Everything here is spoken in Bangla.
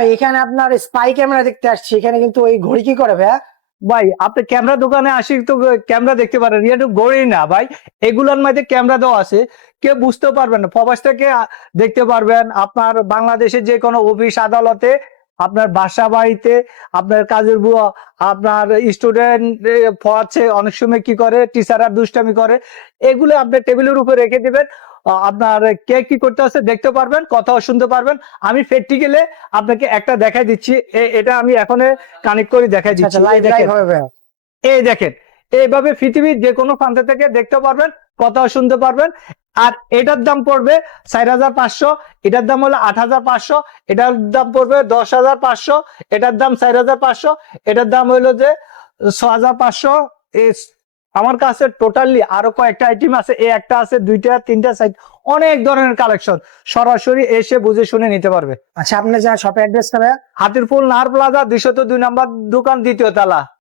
ভাই এখানে আপনার স্পাই ক্যামেরা দেখতে আসছি, এখানে কিন্তু ওই ঘড়ি কি করে ভাইয়া? ভাই আপনি ক্যামেরা দোকানে আসি তো ক্যামেরা দেখতে পারেন, এটা গড়ি না ভাই, এগুলোর মধ্যে ক্যামেরা দেওয়া আছে, কেউ বুঝতে পারবেন না। প্রবাস থেকে দেখতে পারবেন, আপনার বাংলাদেশের যে কোনো অফিস আদালতে, আপনার বাসা বাড়িতে, আপনার কাজের বুয়া, আপনার স্টুডেন্ট পড়াচ্ছে, অনেক সময় কি করে টিচাররা দুষ্টামি করে, এগুলো আপনার টেবিলের উপরে রেখে দিবেন। আপনার কে কি করতে হচ্ছে দেখতে পারবেন, কথাও শুনতে পারবেন। আমি প্র্যাকটিক্যালি আপনাকে একটা দেখাই দিচ্ছি, এটা আমি এখন কানেক্ট করে দেখাই আচ্ছা দিচ্ছি। আচ্ছা, লাইভ এই লাইভ দেখেন, হবে ভাইয়া। এই দেখেন, এইভাবে পৃথিবীর যে কোনো প্রান্ত থেকে দেখতে পারবেন, কথাও শুনতে পারবেন। আর এটার দাম পড়বে 4,500, এটার দাম হলো 8,500, এটার দাম পড়বে 10,500, এটার দাম 4,500, এটার দাম হইলো যে 6,500। আমার কাছে টোটালি আরো কয়েকটা আইটেম আছে, এই একটা আছে, দুইটা, তিনটা সাইড, অনেক ধরনের কালেকশন, সরাসরি এসে বুঝে শুনে নিতে পারবে। আচ্ছা, আপনার যা শপের অ্যাড্রেসটা ভাইয়া? হাতিরপুল নাহার প্লাজা 202 নম্বর দোকান, দ্বিতীয় তলা।